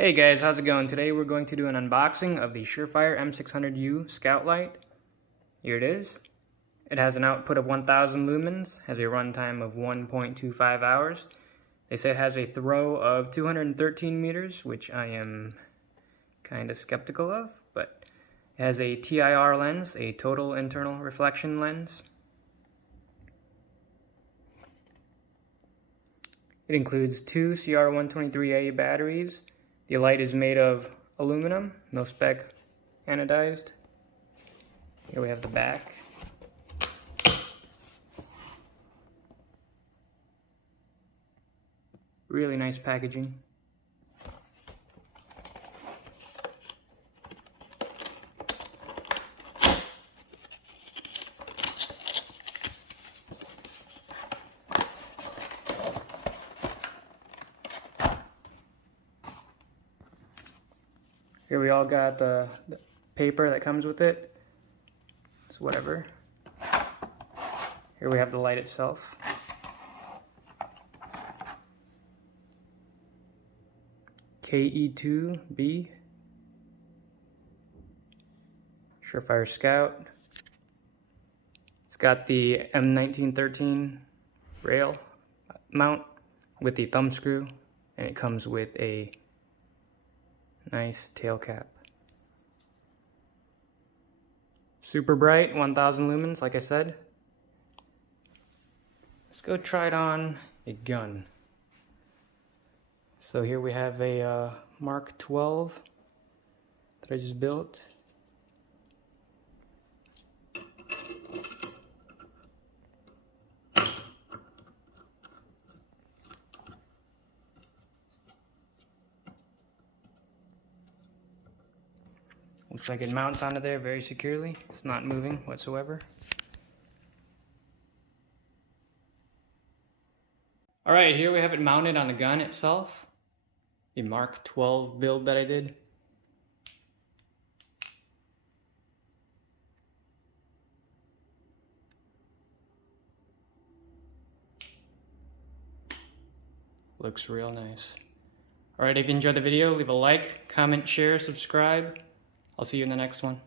Hey guys, how's it going? Today we're going to do an unboxing of the Surefire M600U Scout Light. Here it is. It has an output of 1000 lumens, has a runtime of 1.25 hours. They say it has a throw of 213 meters, which I am kind of skeptical of, but it has a TIR lens, a total internal reflection lens. It includes two CR123A batteries. The light is made of aluminum, mil-spec anodized. Here we have the back. Really nice packaging. Here we all got the paper that comes with it. It's whatever. Here we have the light itself. KE2B. Surefire Scout. It's got the M1913 rail mount with the thumb screw, and it comes with a nice tail cap. Super bright, 1000 lumens, like I said. Let's go try it on a gun. So here we have a Mark 12 that I just built. Looks like it mounts onto there very securely. It's not moving whatsoever. Alright, here we have it mounted on the gun itself. The Mark 12 build that I did. Looks real nice. Alright, if you enjoyed the video, leave a like, comment, share, subscribe. I'll see you in the next one.